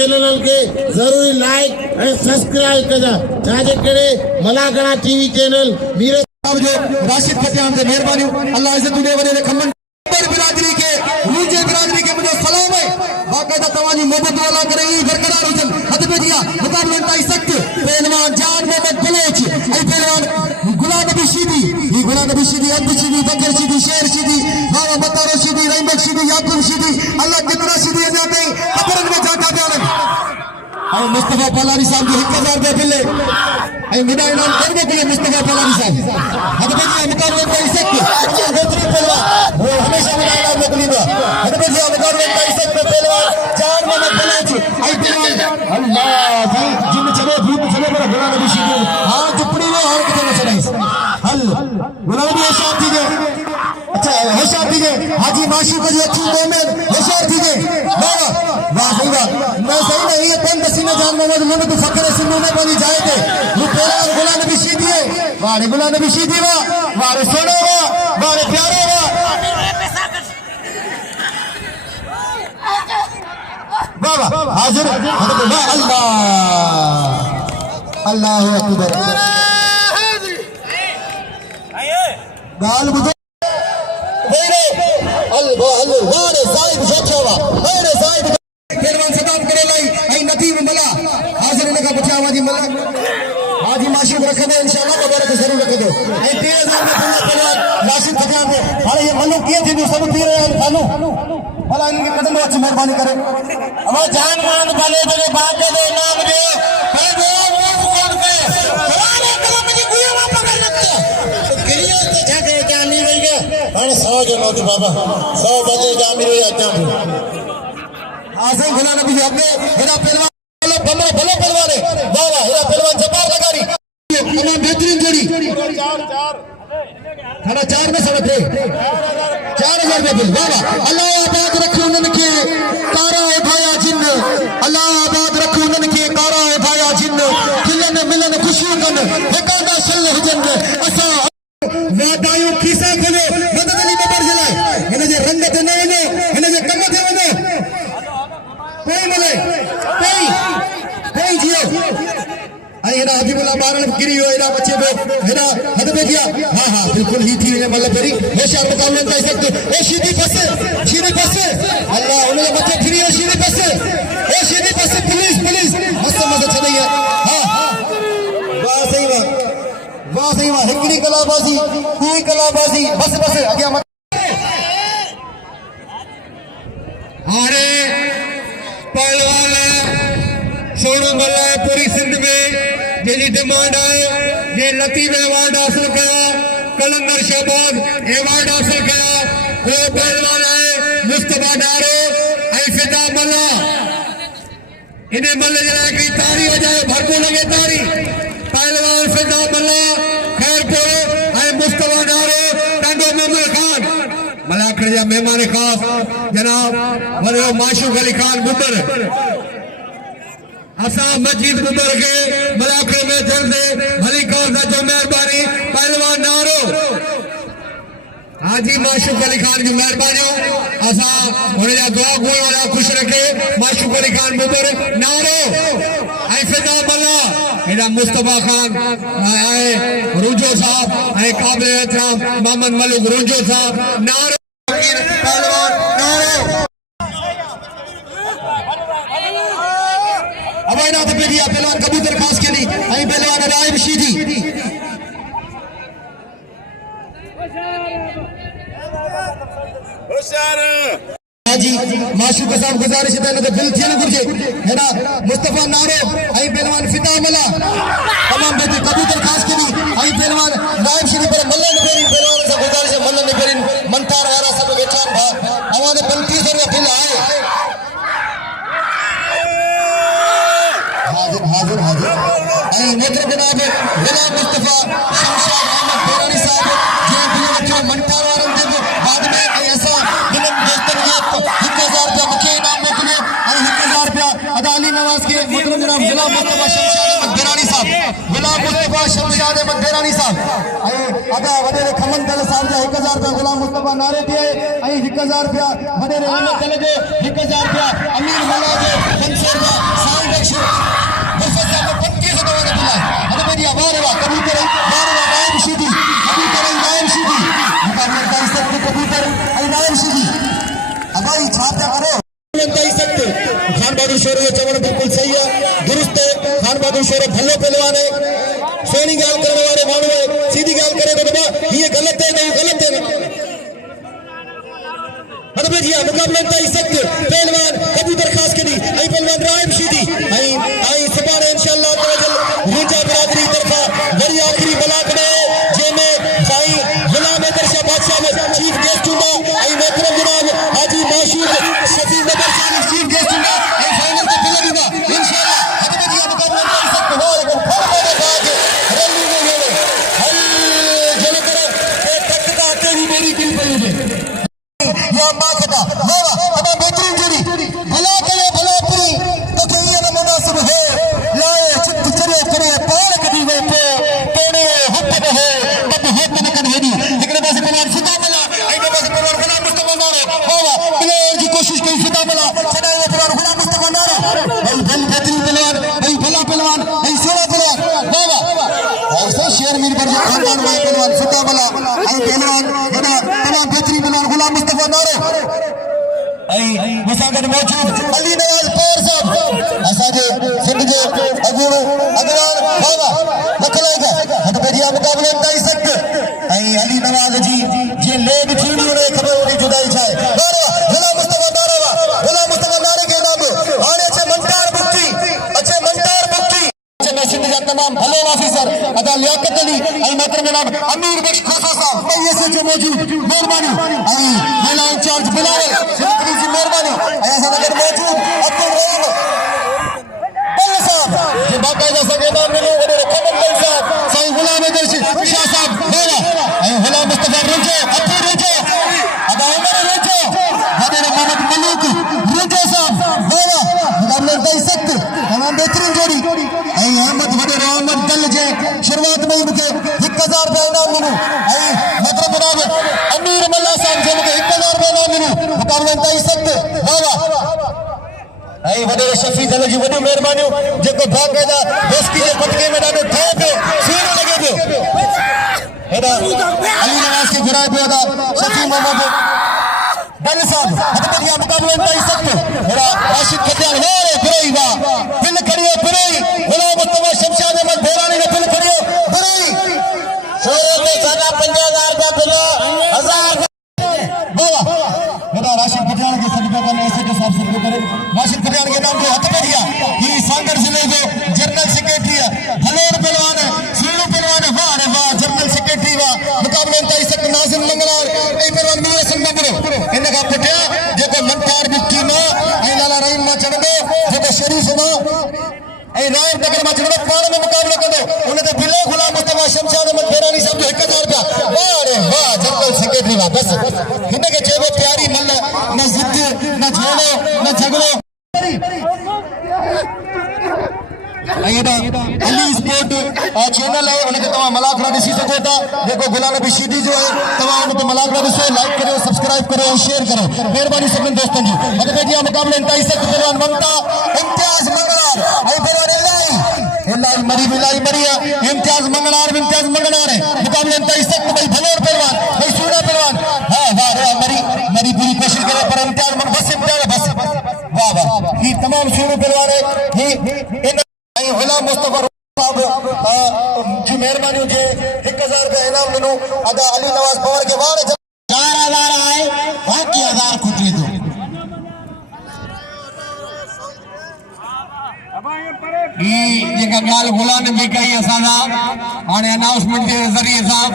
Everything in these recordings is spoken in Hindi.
चैनल के जरूरी लाइक और सब्सक्राइब कजा छाजे करे मलाखड़ा टीवी चैनल मीर राशिद फतेहान से मेहरबानी अल्लाह इज्जत दे वने खमन बिरादरी के मुझे बिरादरी के मुझे सलाम है बाकायदा तवानी मोहब्बत वाला करे बरकरार हुजन हद पे दिया मुकाबले ताई सख्त पहलवान जान मोहम्मद बलोच आई पहलवान गुलाम शीदी ये गुलाम शीदी अब्दु शीदी बकर शीदी शेर शीदी बाबा बतारो शीदी रहीम शीदी याकूब शीदी अल्लाह कितना शीदी है जाते खबर में जाता जान आई मुस्तफा पलानी साहब के 1000 दे बिल्ले आई मिडा इनाम करने के लिए मुस्तफा पलानी साहब हद पे दिया मुकाबले ताई सख्त गोत्री पहलवान वो हमेशा मिडा इनाम मोकलीदा हद पे दिया मुकाबले ताई सख्त पहलवान जान मोहम्मद बलोच आई पहलवान अल्लाह भाई जिन चले भूत चले पर गुलाम नबी शीदी हां चुपड़ी में और कितना चढ़ाई हल गुलाम नबी होशियार थी गए अच्छा होशियार थी गए हाजी माशी को जो अच्छी मोमेंट होशियार थी गए वाह वाह सही बात मैं सही नहीं है कौन पसीना जान मोहम्मद लुंड तो फकर सिंधु में बनी जाए थे वो पहलवान गुलाम नबी शीदी है वाह गुलाम नबी शीदी वाह सोनो वाह प्यारे वाह हाजिर अल्लाह अल्लाह अकबर गाल बुझो वेरे अल्लाह साहिब जोचवा वेरे साहिब पहलवान सदाब करे लाई आई नतीब मला हाजिर ने का बचावा जी मला हाजी माशी रख दे इंशाल्लाह मुबारक जरूर रख दो आई 3000 में पहलवान लाशिद फतेहान दे हां ये मनु किए थे सब पी रहे हैं खानो भला इनके कदम अच्छी मेहरबानी करे हमारे जान मान वाले तेरे बाप दे नाम दे पहलवान वो कौन पे फलाने कलम में गुया वा पकड़ रखते तो गिरियो तो जाके क्या नहीं रही है हर 100 जो नौती बाबा 100 बजे जा मेरे आता हूं आसे गुलाम नबी जी अपने हेरा पहलवान भलो पहलवान है वाह हेरा पहलवान जबार लगारी तमाम बेहतरीन जोड़ी 4 खाना 4 में सड़क है 4000 में बिल वाह अल्लाह आबाद रखे उनके कारा उठाया जिन अल्लाह आबाद रखे उनके कारा उठाया जिन खिलन मिलन खुशियों कन हिकादा शल हुजन असा वादायूं खीसा खोले मदद अली बबर जलाए हिन जे रंग ते न वञो हिन जे कम ते वञो कोई मिले कोई जियो आई हेरा हबीबुल्लाह बारन गिरियो हेरा बच्चे पे हेरा हद पे गया हां बिल्कुल ही थी मतलब फेरी होशियार मुकाबले कर सकते ए शीदी फसे अल्लाह उन्हें बच्चे फ्री है शीदी फसे पुलिस मस्त मस्त चली है हां वाह सही बात हिकड़ी कलाबाजी कोई कलाबाजी बस आगे मत अरे पहलवान सोनू मल्ला पूरी सिंध में जेडी डिमांड है ये लतीफ अवार्ड हासिल किया कलंदर शहबाज अवार्ड हासिल किया वो पहलवान है मुस्तफा डारो आई फिदा मल्ला इन्हें मल्ले जरा की तारी हो जाए भरपूर लगे तारी पहलवान फिदा मल्ला खैरपुर आई मुस्तफा डारो टंडो मोहम्मद खान मलाखड़ जा मेहमान खास जनाब वरो माशूक अली खान बुदर असा मजीद बुदर के मलाखड़ में चलते भली कौन सा जो मेहरबानी पहलवान नारो हाजी माशूक अली खान की मेहरबानी असा होने जा दुआ गुए वाला खुश रखे माशूक अली खान बुदर नारो आई फिदा मल्ला एडा मुस्तफा खान आए रुजो साहब आए काबिल एहतराम मोहम्मद मलूक रुजो साहब नारो पहलवान नारो अवाइना तो दिया पहलवान कबूतर खास के लिए आई पहलवान राहिब शीदी होशियार हाजी माशूक साहब गुजारिश है तो बिल थियन गुरजे है ना मुस्तफा नारो आई पहलवान फिदा मला तमाम बेटे कबूतर खास के लिए आई पहलवान राहिब शीदी पर मल्ला ने पेरी पहलवान से गुजारिश है मल्ला ने पेरी मंतार वाला सब बेचान भा हमारे 35 रुपया बिल आए हाजिर आई नेत्र जनाब गुलाम मुस्तफा शमशाद अहमद बेरानी साहब जे बिल रखो मंतार वारन जे बाद में आई ऐसा बिलन दोस्तन के 1000 रुपया मुखे इनाम मोकले आई 1000 रुपया अदाली नवाज के मोहतरम जनाब गुलाम मुस्तफा शमशाद अहमद बेरानी साहब गुलाम मुस्तफा शमशाद अहमद बेरानी साहब आई अदा वडेरे खमन दल साहब जा 1000 रुपया गुलाम मुस्तफा नारे दिए आई 1000 रुपया वडेरे अहमद दल जे 1000 रुपया अमीर मल्ला जे 500 रुपया ही मेरी किल पे हुए या मां कटा वाह अदा बेहतरीन जोड़ी भला करे भला पूरी तो के ये ना मुनासिब है लाए चित चरे करे पार कदी वे पे तोड़े हक पे है बद हक न कर हेदी एकरे पास पहलवान सीधा बला आई पास पहलवान गुलाम मुस्तफा नारो वाह प्लेयर की कोशिश की सीधा बला चढ़ाए पहलवान गुलाम मुस्तफा नारो भाई बेहतरीन पहलवान भाई भला पहलवान भाई सोना पहलवान वाह ऐसे शेर मीर पर खानदान में पहलवान सीधा बला आई पहलवान बड़ा तमाम बेहतरीन पहलवान गुलाम मुस्तफा नारो आई मुसागर मौजूद अली नवाज पौर साहब असाजे सिंध जे अगुणो अगवान बाबा लखलाएगा हट बेरिया मुकाबले में ताई सख्त आई अली नवाज जी जे लेग थींदी उन्हें खबर उन्हें जुदाई छाए नारो गुलाम मुस्तफा नारो गुलाम मुस्तफा नारे के नाम हाणे अच्छे मंटार बुक्ति मैं सिंध जा तमाम भले ऑफिसर अदा लियाकत अली आई मोहतरम जनाब अमीर बख्श खोसा साहब ऐसे जो मौजूद मेहरबानी आई महिला इंचार्ज बिलावल सिंधी जी मेहरबानी ऐसा नगर मौजूद अब्दुल रहीम बल साहब जे बाकायदा सके नाम मिलो और खबर बल साहब सही गुलाम दर्श शाह साहब मेरा आई गुलाम मुस्तफा रुजो अब्दुल रुजो अदा उमर रुजो हजरत मोहम्मद मलूक रुजो साहब मेरा मुकाबले में सख्त तमाम बेहतरीन जोड़ी आई अहमद वडे रहमत दल जे शुरुआत में मुके 1000 रुपए इनाम मिलो आई मतलब जनाब अमीर मल्ला साहब जे मुके 1000 रुपए इनाम मिलो मुकाबले में सख्त वाह आई वडे शफी दल जी वडी मेहरबानी जेको बाकायदा दोस्ती जे पटके में डालो थे पे सीन लगे पियो हेदा अली नवाज के घुराए पे दा शफी मोहम्मद बल साहब हटबरिया मुकाबले में सख्त हेदा राशिद खतियान हो रे फिरोई वाह दिल करियो फिरोई गुलाम मुस्तफा शमशाद अहमद भैरानी ने दिल करियो फिरोई शोरे पे सादा 50,000 का बिलो 1000 वाह हेदा राशिद खतियान के सदका करने ऐसे जो साहब सदका करे राशिद खतियान के नाम पे हटबरिया ये सांगर जिले के जनरल सेक्रेटरी है भलोर पहलवान है सीणू पहलवान है वाह रे वाह जनरल सेक्रेटरी वाह मुकाबले में सख्त नाज़िम मंगलार ए पहलवान मिरहसन भंभरो इन का पुटिया जेको मंतार बुक्की मां ए लाला रहीम मां चढ़ंदो जेको शरीफ मां ए राहिब तगर मां चढ़ंदो पाण में मुकाबलो कंदो उन ते बिलो गुलाम मुस्तफा शमशाद अहमद भैरानी साहब जो 1000 रुपया वाह रे वाह जनरल सेक्रेटरी वाह बस हिन के चेबो प्यारी मल न जिद न झगड़ो न झगड़ो अली स्पोर्ट चैनल है उनके तमाम मलाखरा दिसी सको था देखो गुलाम नबी शीदी जो है तमाम उनके मलाखरा दिसो लाइक करो सब्सक्राइब करो और शेयर करो मेहरबानी सभी दोस्तों जी अगर बेटिया मुकाबले इंतहाई सख्त पहलवान ममता इम्तियाज मंगलार आई पहलवान इलाही मरी मरिया इम्तियाज मंगलार है मुकाबले इंतहाई सख्त भाई भलोर पहलवान भाई सूना पहलवान हां वाह रे मरी पूरी कोशिश करे पर इम्तियाज बस वाह वाह ये तमाम सूना पहलवान है ये गुलाम मुस्तफा साहब की मेहरबानी जे 1000 रुपया इनाम मिलो अदा अली नवाज पवार के वार 4000 आए बाकी 1000 खुटी दो ये गाल गुलाम भी कई असादा हाने अनाउंसमेंट के जरिए साहब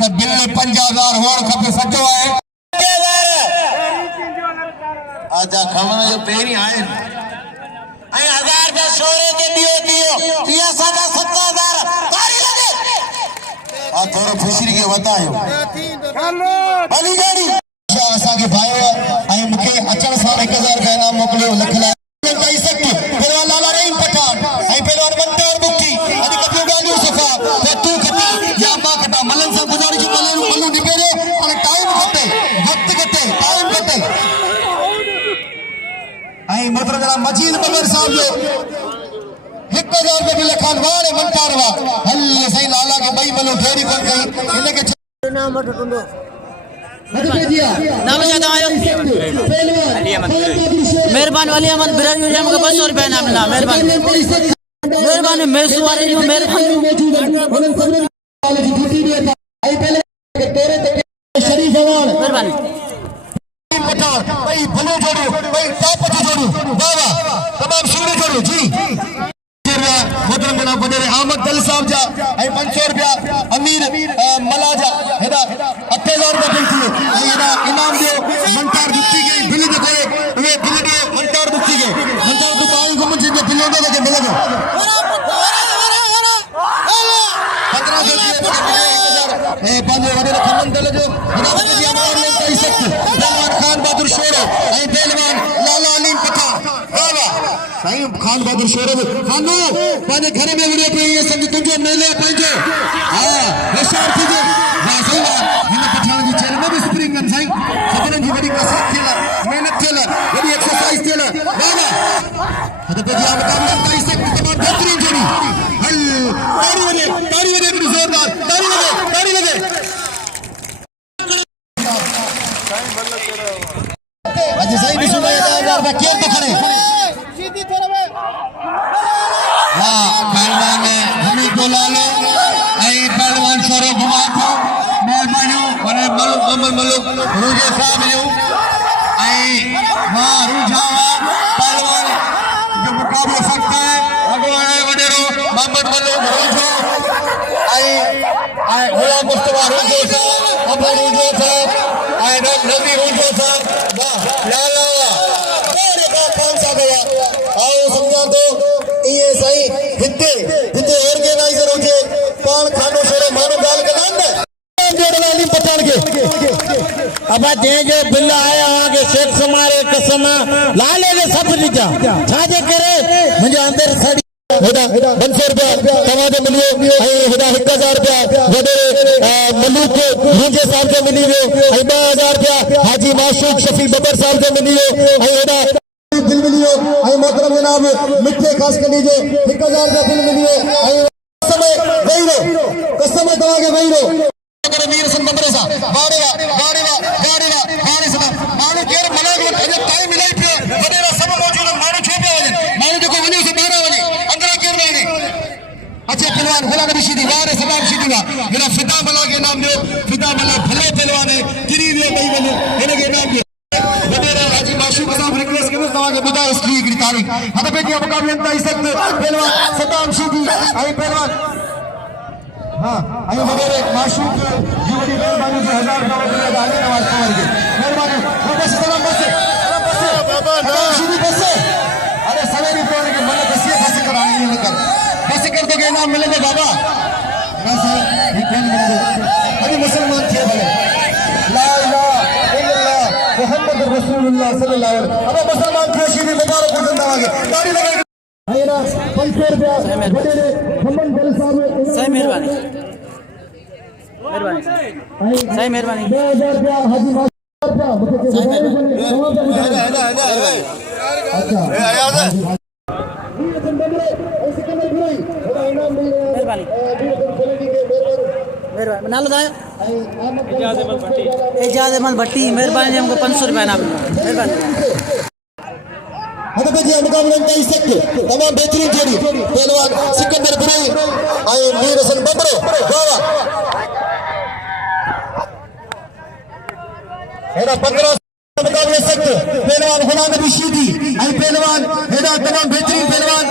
तो बिल 5000 होण खपे सचो है 5000 आजा खमण जो पहिरी आए 1000 का शोरे के दियो ये सादा 7000 तारी लगे आ थोड़ा खुशी के बतायो भली गाड़ी असा के भाई आई मुके अचन साल 1000 का इनाम मोकलियो लखला कई सकती पहलवान लाला रहीम पठान आई पहलवान मंटार बुक्की अदी कपियो गालियो सफा तो तू कटी या बा कटा मलन से गुजारिश मल्लू डिपेरे और टाइम कटे वक्त कटे टाइम कटे आई मोहतरम जनाब मजीद बगर साहब जो 1000 रुपए बिल खान वाले मंटारवा हल सही लाला के भाई बलो ढेरी कर गई इने के नाम मटुंडो नाम ज्यादा आयो मेहरबान वाली अहमद बिराजी मुझे 200 रुपए नाम मिला मेहरबानी मेसू वाले जो मेहरबानी आई पहले तेरे शरीफ अवान मेहरबानी पठान भाई भलो जोड़ो भाई टॉप जोड़ो वाह वाह तमाम सूरे जोड़ो जी मोहतरम जनाब वडे अहमद दल साहब जा आई 500 रुपया अमीर मलाजा हेदा 8000 रुपया बिल थी हेदा इनाम दे मंटार बुक्की के बिल दे करे वे बिल दे मंटार बुक्की के मंटार दुकान को मुझे बिल दे के बिल दे 15 ए 5000 ए 5 वडे खमन दल जो पहलवान खान बहादुर शोरो पहलवान लाला अलीम पठान साईं खान बहादुर शोरो खानो पंहिंजे घर में विड़ियो पियो इहे सम्झ तुंहिंजो मेलो पंहिंजो होशियार थीजे वाह सही आहे हिन पठान जी चैनल में बि स्प्रिंग आहिनि साईं सभिनीनि जी वॾी कसरत थियल महिनत थियल वॾी एक्सरसाइज थियल वाह वाह हद पे जिया मुकाबला ताईं सख्त तमामु बहितरीन जोड़ी हल ताड़ी वजे बड़ी जोरदार ताड़ी लगे अज सही भी सुनो ये रुपया केर तो खड़े सीधी थोड़ा में वाह पहलवान हमीद बोलालो आई पहलवान शोरो घुमा था मेहरबानी और मोहम्मद मलुक रूजे साहब जो आई वाह रूझावा पहलवान जो मुकाबला सकता है अगवान वडेरो मोहम्मद मलुक रूझो आई हुआ मुस्तफा रूझो साहब अबू रूझो साहब आई नबी रूझो साहब वाह लाला मेरे का कौन सा गया आओ समझा तो ये सही हिते ऑर्गेनाइजर हो जे पान खानो शोरो मानो गाल कनान जोड़वाली पठान के अब जे जो बिल आया आगे शेख सुमार कसम लाले के सब नीचा छाजे करे मुझे अंदर सड़ी हेडा 500 रुपया तवादे मिलियो हेडा 1000 रुपया वडे मलूक मुझे साहब जो मिली वियो 2000 रुपया हाजी माशूक शफी बबर साहब जो मिलियो हेडा बिल मिलियो मोहतरम जनाब मिठे खास कनी जो 1000 रुपया बिल मिलियो समय वहीरो कसम तवा के वहीरो मीरसन बंबरे सा वारे सदा मानो केर मना जो टाइम मिलाई पियो वडेरा सब मौजूद मानो छो पे वने मानो जो को वने से बाहर वने अंदर केर वने अच्छा पहलवान गुलाम शीदी वारे सलाम शीदी का मेरा फिदा मला के नाम दो फिदा मला भले पहलवान है गिरी दे कई वने इने के नाम दो वडेरा हाजी माशूक साहब रिक्वेस्ट के तवा के बुदा इसकी की तारीख हद पे के मुकाबले अंत आई सकते पहलवान सलाम शीदी आई पहलवान हाँ आई वडेरे माशूक जी वडी मेहरबानी से 1000 रुपया वडेरे गाली नवाज पवार के मेहरबानी बस सलाम बस बाबा ना शीदी बस अरे सवेरी तोड़े के मन बस करानी है लेकर बस कर दो के इनाम मिलेगा बाबा ना सर ये कौन मिले अभी मुसलमान थे भले ला इलाहा इल्लल्लाह मुहम्मद रसूलुल्लाह सल्लल्लाहु अलैहि वसल्लम अब मुसलमान थे शीदी मुबारक हो जिंदा आगे गाड़ी लगा आईना 500 रुपया वडेरे खमन दल साहब सही मेहरबानी सही मेहरबानी 2000 रुपया हाजी माशूक अच्छा आयाज मेहरबानी नालो दाया एजाज अहमद भट्टी मेहरबानी हमको 500 रुपया नाम मेहरबानी हद पे जिया मुकाबले अंत आई सकते तमाम बेहतरीन जोड़ी पहलवान सिकंदर बुराई आए मीरहसन बंबरो वाह हेडा 15 मुकाबले सकते पहलवान गुलाम शीदी आई पहलवान हेडा तमाम बेहतरीन पहलवान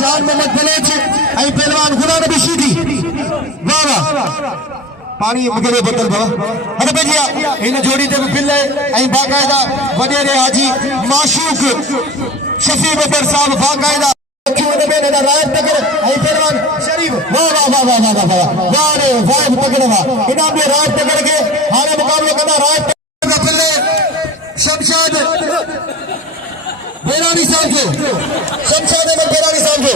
जान मोहम्मद बलोच आई पहलवान गुलाम शीदी वाह पानी वगैरह बोतल बाबा हद पे जिया इन जोड़ी ते बिल है आई बाकायदा वडेरे हाजी माशूक शफी बबर साहब बाकायदा राहब तगर आई पहलवान शरीफ वाह रे वाह तगड़ वाह इनाम में राहब तगर के हारे मुकाबले करना राहब तगर बिल शमशाद बेरानी साहब जो शमशाद अहमद बेरानी साहब जो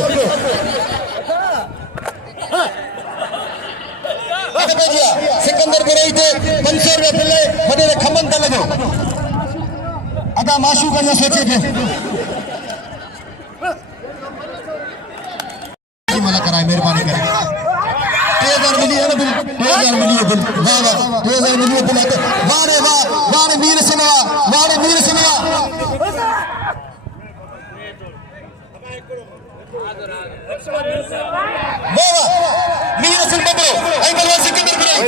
सिकंदर बुराई थे 500 रुपया बिल वडेरे खमन था लगो अदा माशूक जो सोचे थे मला कराए मेहरबानी करे 3000 मिली है ना बिल 3000 मिली है बिल वाह 3000 मिली है बिल वाह रे मीर सिनवा मीरहसन बंबरो आई बलवा सिकंदर बुराई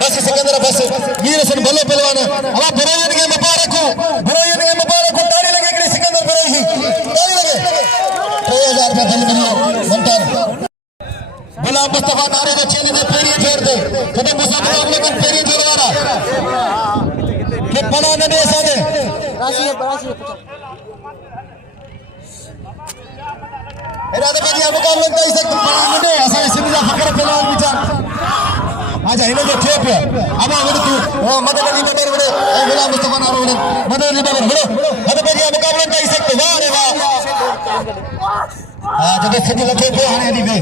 बस सिकंदर बस मीरहसन भलो पहलवान अब बुराईन के मुबारक हो ताली लगे कि सिकंदर बुराई ही ताली लगे 3000 रुपया बिल मिलियो मंटर गुलाम मुस्तफा नारे जो चेले दे पेरी छोड़ दे कदे मुसाफिर लोग लेकिन पेरी जोड़वाना के पना न दे सादे राशि इरादा पे मुकाबले तय से पना न दे असा सिंधा फकर पहलवान बिचार आजा हिन जो थियो पियो अमा वड़ तू मदद अली बबर वड़ ऐं गुलाम मुस्तफा नारो वड़ मदद अली बबर वड़ हद पे मुकाबला कई सकते वाह रे वाह हां जब सजी लखे पे हाने हली वे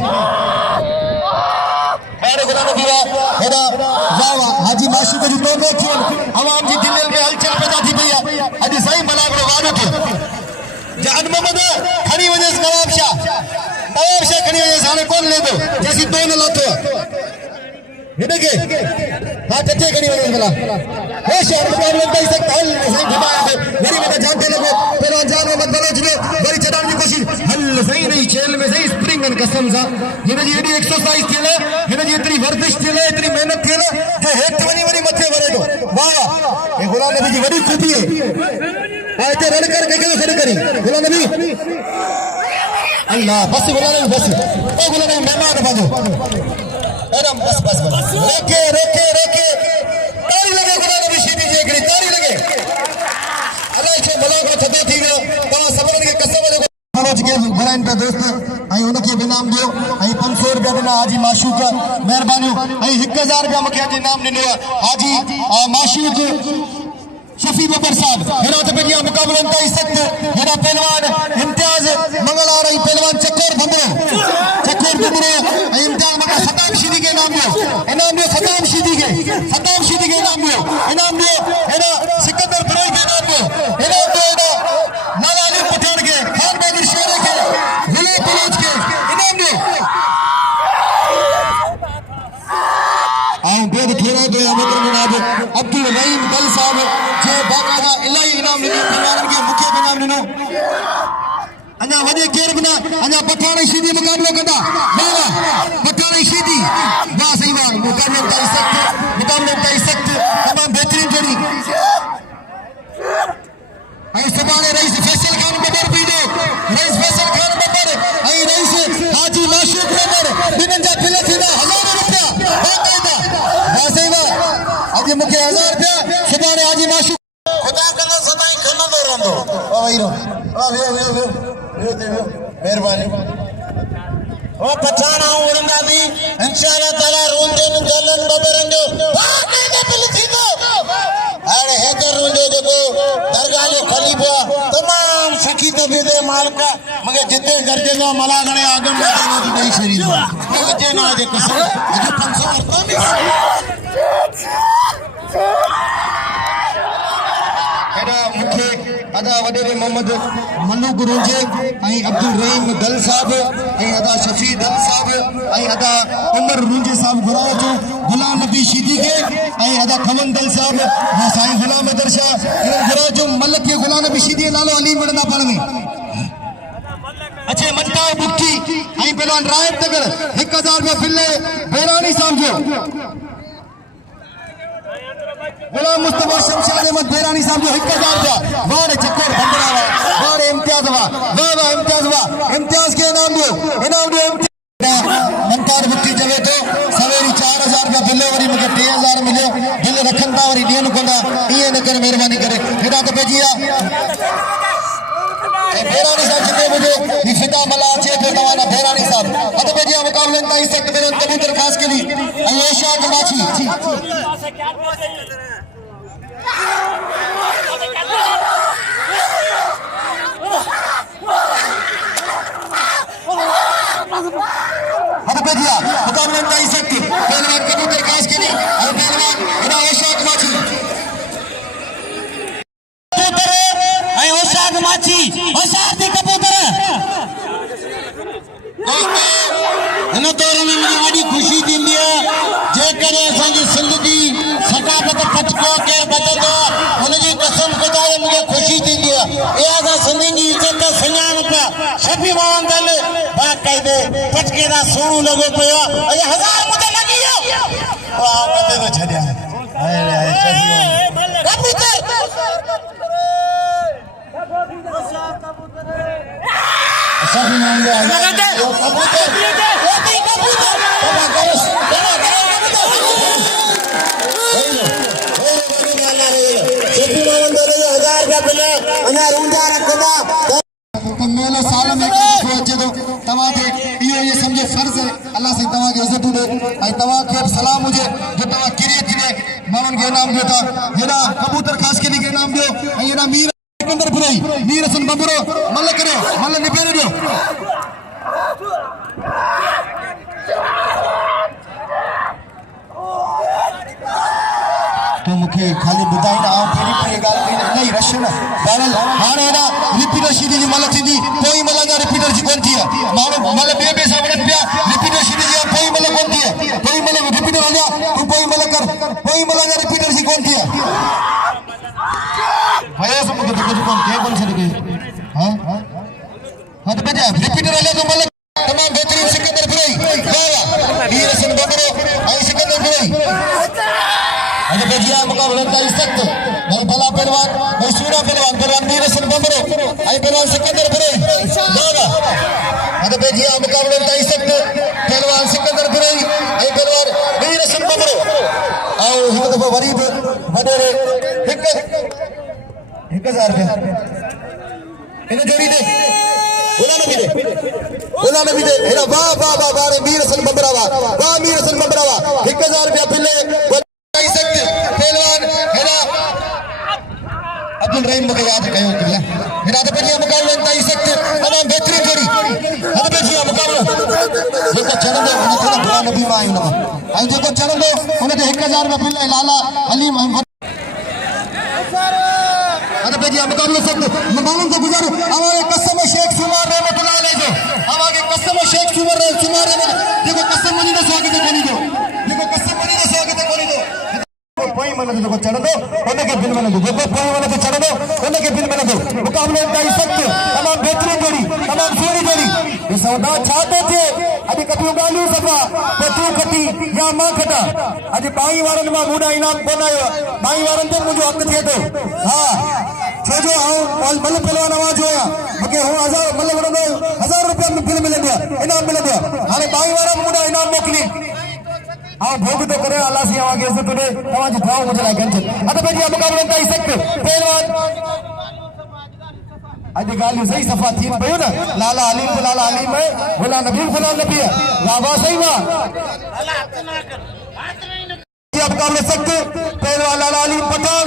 अरे गुलाम नबी वाह हेदा वाह वाह हाजी माशूक जी तो ने थियो आवाम जी दिल में हलचल पैदा थी पई अज सही मलाखड़ो वादो थियो जान मोहम्मद खणी वजह नवाब शाह खणी वजह हाने कौन लेंदो जैसी तो न लातो हिनके हां टटे खणी वजह भला हे शहर मुकाबले कई सकता हल सही घुमाया तो वरी में जानते लगे पहलवान जान मोहम्मद बलोच ने वरी चढ़ाने की कोशिश हल सही नहीं खेल में सही स्प्रिंग एंड कसम सा हिन जी एडी एक्सरसाइज थिले हिन जी इतनी वर्जिश थिले इतनी मेहनत थिले जो हेठ वनी वनी मथे वरे तो वाह ये गुलाम नबी जी वडी खूबी है आते रन कर के खड़े करी गुलाम नबी अल्लाह बस गुलाम नबी बस ओ गुलाम नबी मेहमान बाजो एकदम बस बस बस रोके रोके रोके ताली लगे गुलाम नबी शीदी जी एकड़ी ताली लगे अल्लाह के मलाखड़ो थदो थी वियो तवा सबरन के कसम जो मनोज के घराइन पे दोस्त आई उनके इनाम दियो आई 500 रुपया देना हाजी माशूक मेहरबानी आई 1000 रुपया मके हाजी इनाम दिनो हाजी माशूक शफी बबर साहब हेरा तो बढ़िया मुकाबला का इज्जत हेरा पहलवान इम्तियाज मंगल आ रही पहलवान चक्कर भंबरो इम्तियाज मगर सदाम शीदी के इनाम दियो सदाम शीदी के इनाम दियो हेरा सिकंदर बरोई के इनाम दियो हेरा लाला अली पठान के खान बहादुर शेर के गुलाम बलोच के इनाम दियो आओ बेद थोड़ा दो अमर जनाब अब्दुल रहीम दल साहब जो बाकायदा इलाही इनाम दिनो पहलवान के मुख्य इनाम दिनो अन्या वडे केर बिना अन्या पठान शीदी मुकाबलो कंदा वाह पठान शीदी वाह सही वाह मुकाबले का इज्जत तमाम बेहतरीन जोड़ी आई सुभाने रईस फैसल खान बबर पीडे रईस फैसल खान बबर आई रईस हाजी माशूक बबर बिनन जा पिला थीना 1000 रुपया बाकायदा वाह सही वाह आज मुके 1000 रुपया सुभाने हाजी माशूक खुदा कना सदाई खनंदो रहंदो ओ भाईरो ओ वे मेहरबानी ओ पठान आऊं वरंदा दी इंशाअल्लाह ताला रोंदे न जलन बबरंदो वाह केदे पिल थींदो अरे हेकर रोंदो देखो दरगाह जो खलीफा तमाम सखी तो दे मालका मगर जिते दर्जे का मलाखड़े आगम में देना तो नहीं शरीर मगर जे ना दे कसम अजो 500 करता नहीं एडा मुखे अदा वडेरे मोहम्मद मनु गुरुजे आई अब्दुल रहीम दल साहब आई अदा शफी दल साहब आई अदा उमर रुंजे साहब घुराओ जो गुलाम नबी शीदी के आई अदा खमन दल साहब साईं गुलाम दरशाह घुराओ जो मलक के गुलाम नबी शीदी लालो अली वड़ना पाण में अच्छे मट्टा बुक्की आई पहलवान राहिब तगर 1000 रुपया फिल्ले बेरानी समझो गुलाम मुस्तफा शमशाद अहमद बेरानी साहब जो 1000 रुपया वारे चक्कर भंडरा वारे इम्तियाज वाह इम्तियाज के इनाम दियो मंतार बुक्की जवे तो सवेरी 4000 रुपया बिल्ले वरी मुके 3000 मिले दिल रखंदा वरी देन कोंदा ये न कर मेहरबानी करे हेडा तो भेजिया बेरानी साहब जिते मुझे फिदा मला छे तो तवाना बेरानी साहब अत भेजिया मुकाबले का इस सकते मेरे कबूतर खास के लिए ऐशा कमाची भैया मुकाबले का इस सकते पहलवान कबूतर खास के लिए और पहलवान इना ऐशा कमाची माची होशार दी कबूतर इन दौर में मुझे बड़ी खुशी थींदी है जेकर असांजी सिंध जी सकाफत फटको के बदलो उनजी कसम खुदा मुझे खुशी थींदी है ए असां सिंधियुनि जी इज़त सुञाण पिया शफी मोहम्मद बाक़ाइदे फटके दा सोणो लॻो पियो अॼु 1000 मुझे लॻी वियो वाह मथे तो छॾिया हाय हाय शफी कबूतर सब मांगे कबूतर मेलो साल में अचे तो तव्हां ते इहो ये समझे फर्ज़ है अल्लाह से तव्हां खे इज़त ॾे ऐं तव्हां खे सलाम हुजे माण्हुनि खे इनाम ॾियो था हेॾा कबूतर ख़ासि के लिए इनाम ॾियो ऐं हेॾा मीर सिकंदर पुरई मीरहसन बंबरो मल करियो मल निबेरे ॾियो तो मूंखे खाली ॿुधाईंदा पहिरीं पहिरीं ॻाल्हि इलाही रश न बहरहाल हाणे हेॾा रिपीटर शीडी जी मल थींदी पोइ मल जा रिपीटर जी कोन थी आहे माण्हू मल ॿिए ॿिए सां वञनि पिया रिपीटर शीडी जी पोइ मल कोन थी आहे पोइ मल रिपीटर हलिया तूं पोइ मल कर पोइ मल जा रिपीटर जी कोन थी आहे भैया मूंखे जेको जेको कंहिं कोन छॾे हाँ हाँ त बजा रिपीटर हलिया तो मल तमामु बहितरीन सिकंदर पुरई मीरहसन बंबरो ऐं सिकंदर पुरई अॼु भजिया मुक़ाबला ताईं सख़्त भाई भला पहलवान भाई सूरा पहलवान पहलवान मीरहसन बंबरो ऐं पहलवान सिकंदर पुरई बाबा अॼु भजिया मुक़ाबला ताईं सख़्त पहलवान सिकंदर पुरई ऐं पहलवान मीरहसन बंबरो ऐं हिकु दफ़ो वरी बि वॾेरे 1000 रुपया इन जोड़ी दे ओला नबी दे हेड़ा वाह वाह वाह वाह मीरहसन बंबरा वाह मीरहसन बंबरा वाह 1000 रुपया पिले पहलवान हेड़ा अब्दुल रहीम मूंखे यादि कयो किला हेड़ा त पंहिंजे मुक़ाबले ताईं सख़्त तमामु बहितरीन जोड़ी हद पंहिंजी मुक़ाबलो जेको चढ़ंदो हुन खे गुलाम नबी मां आई हुन ऐं जेको चढ़ंदो हुन ते 1000 रुपया पिले लाला हलीम हद पंहिंजी मुक़ाबलो सख़्त माण्हुनि से गुज़ारो हमारे कसम शेख सूमार रहमतुल्लाह जो हमारे कसम शेख सूमार जेको कसम मनी दो स्वागत कोनी दो जेको कसम मनी दो स्वागत कोनी दो पोई मन जो चढ़ंदो उन के बिल मन दो जेको पोई मन ते चढ़ंदो उन के बिल मन दो मुक़ाबले ताईं सख़्त तमामु बहितरीन जोड़ी तमामु सुहिणी जोड़ी सौदा छा थो थिए अॼु कटियूं ॻाल्हियूं सफ़ा त तूं खटी या मां खटा अॼु ॿाई वारनि मां मूं ॾांहुं इनाम कोन आयो ॿाई वारनि ते मुंहिंजो हक़ थिए थो हा छो जो मल पहलवान आवाज़ आहियां मूंखे हू 1000 मल वठंदो 1000 रुपया बिल मिलंदी आहे इनाम मिलंदो आहे हाणे ॿाई वारा मूं ॾांहुं इनाम मोकिली भोग तो करे अल्लाह से आवाज़ इज्जत ॾे तव्हांजी दुआऊं मुंहिंजे लाइ गंज अॼु पंहिंजी मुक़ाबले ताईं सख़्त पहलवान अॼु ॻाल्हियूं सही सफ़ा थी पियूं न लाला हलीम है गुलाम नबी है वाह वाह सही वाह मुक़ाबले सख़्त पहलवान लाला हलीम पठान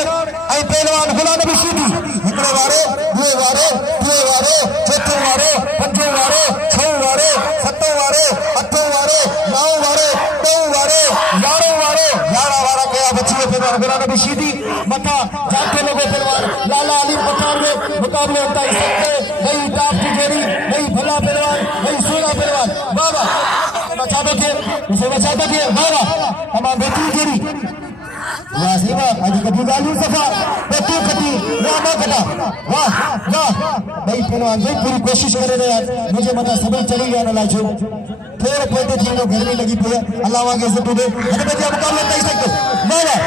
ऐं पहलवान गुलाम नबी शीदी हिकिड़ो वारो ॿियो वारो टियों वारो चोथों वारो पंजों वारो छहों वारो सतों वारो अठों वारो नओं वारो ॾहों वारो 11 वारो 11 वारा कया बची वियो पहलवान गुलाम नबी शीदी मथा जाके लॻो पहलवान लाला हलीम पठान में मुक़ाबले ताईं सख़्त भई टाप की जोड़ी भई भला पहलवान भई सोना पहलवान वाह वाह बचा दो थे वाह वाह तमामु बहितरीन जोड़ी वाह सही वाह अॼु कटियूं ॻाल्हियूं सफ़ा तूं खटी या मां खटा वाह वाह भई पहलवान भई पूरी कोशिशि करे रहिया मुंहिंजे मथां सभई चढ़ी विया न लाइ छो थोरो पोइते थी वियो गर्मी लॻी पई आहे अलाह वांगुरु इज़त ॾे हद पंहिंजा मुक़ाबला ताईं सख़्त वाह वाह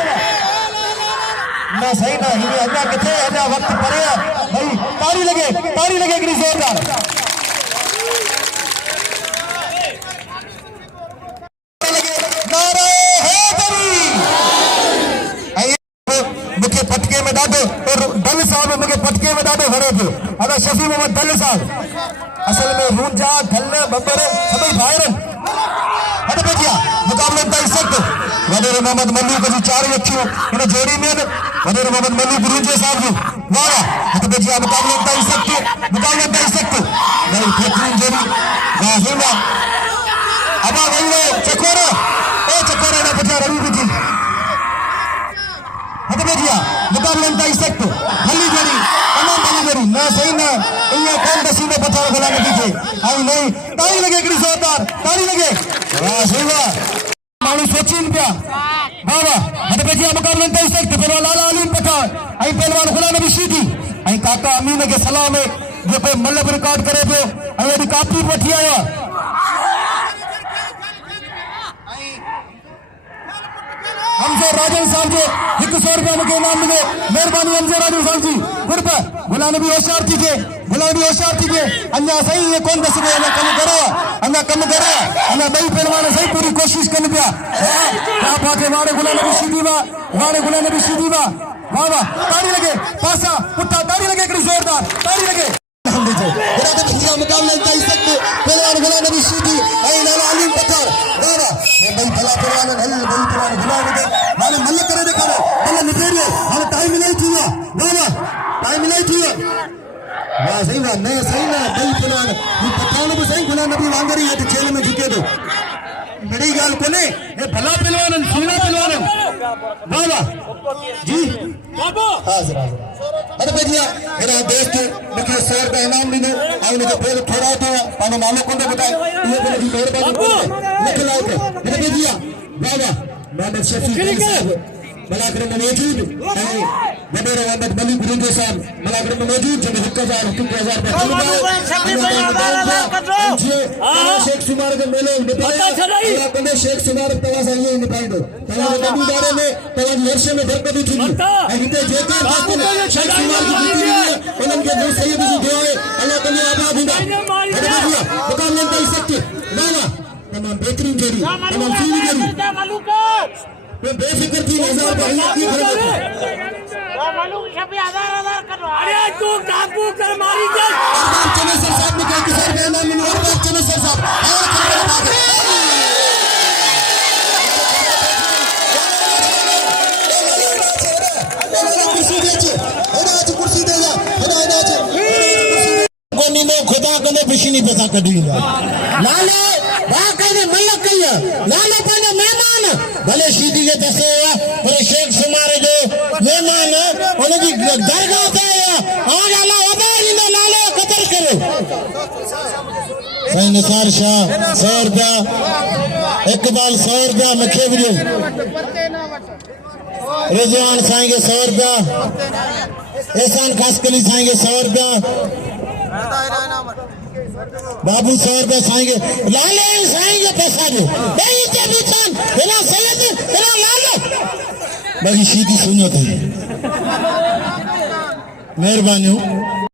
न सही न हिन अञा किथे अञा वक़्तु परे आहे भई ताड़ी लॻे हिकिड़ी ज़ोरदार पटके में ॾाढो दल साहब मूंखे पटके में ॾाढो वणे पियो अदा शफ़ी मोहम्मद दल साहब असल में रूंजा धल बबर सभई भाइरनि हद पंहिंजी मुक़ाबले ताईं सख़्त वॾेरे मोहम्मद मलूक जी 4 अखियूं हिन जोड़ी में वॾेरे मोहम्मद मलूक रूंजे साहब जूं वाह वाह हद पंहिंजी मुक़ाबले ताईं सख़्त भई बहितरीन जोड़ी वाह सही वाह अबा वही चकोरा न पुठियां रवि विझी हद भजिया मुक़ाबले ताईं सख़्त भली जोड़ी तमामु भली जोड़ी न सही न ईअं कोन दसी में पथार गुलाम नबी खे ऐं नहीं ताड़ी लॻे हिकिड़ी ज़ोरदार ताड़ी लॻे वाह सही वाह माण्हू सोचीनि पिया वाह वाह हद भजिया मुक़ाबले ताईं सख़्त पहलवान लाला हलीम पठान ऐं पहलवान गुलाम नबी शीदी ऐं काका अमीन खे सलाम जेको मल बि रिकॉर्ड करे पियो ऐं वरी कापी बि वठी आयो आहे हमसे राजन साहब जो 100 रुपया मूंखे इनाम मिले महिरबानी हमसे राजन साहब जी गुरब गुलाम नबी होशियार थीजे अञा सही ये कोन दस रहे अञा कम करो अञा ॿई पहलवान सही पूरी कोशिश कनि पिया वाह वारे गुलाम नबी शीदी वाह वाह वाह ताड़ी लॻे पासा पुठा ताड़ी लॻे हिकिड़ी ज़ोरदार ताड़ी लॻे मुक़ाबले ताईं सख़्त पहलवान गुलाम नबी शीदी ऐं लाला हलीम पठान वाह वाह भई भला पहलवान गुलाम नबी मल करे ॾेखारो टाइम इलाही थी वियो वाह टाइम इलाही थी वियो वाह सही बात नहीं सही ना भाई फिलहाल ये पठान भी सही गुलाम नबी वांगर ही है खेल में झुके तो बड़ी गाल कोने ये भला पहलवान सुना पहलवान वाह वाह जी बाबू हाजिर अरे भैया मेरा दोस्त मुझे 100 रुपया इनाम ॾिनो ऐं उनखे पेर थोरा अथव पंहिंजो नालो कोन ॿुधाए इहो मुंहिंजी महिरबानी लिख लाइक मेरे भैया वाह वाह मोहम्मद शफीक साहब मलाखरे में मौजूद ऐं वॾेरो मोहम्मद मलिक साहब मलाखरे में मौजूद जंहिं 1000 शेख सुमार जो मेलो निभायो शेख सुमार तव्हां सां इहो निभाईंदो तव्हांजे नंढी बारे में तव्हांजी हर्ष में बरकत थींदी ऐं हिते जेके शेख सुमार जी जीती आहे उन्हनि खे नई सही जी दुआ आहे अल्लाह ताला आबाद हूंदा मुक़ाबले ताईं सच वाह तमामु बेहतरीन जोड़ी तमामु सुहिणी जोड़ी बेफिक्र थी 1000 रुपया की अरे तू काबू कर मारी दे चलो सर साहब ने कहा कि सर कहना मैंने और बात चलो सर साहब कुर्सी दे जा खुदा कदे पिछी नहीं पता कदी लाला वाह कदे मलक कई लाला पाने मेहमान भले शीदी के दसे पर शेख सुमार जो मेहमान उनकी दरगाह पे आ लाला वदाई ने लाला कदर करो सही निसार शाह 100 रुपया इकबाल 100 रुपया मखे वियो रिजवान साईं के 100 रुपया एहसान खासकली साईं के 100 रुपया बाबू 100 रुपया साईं के लाले साईं के पैसा जो नहीं के बीचन बिना सैयद बिना लाले बाकी शीदी सुनो थी मेहरबानी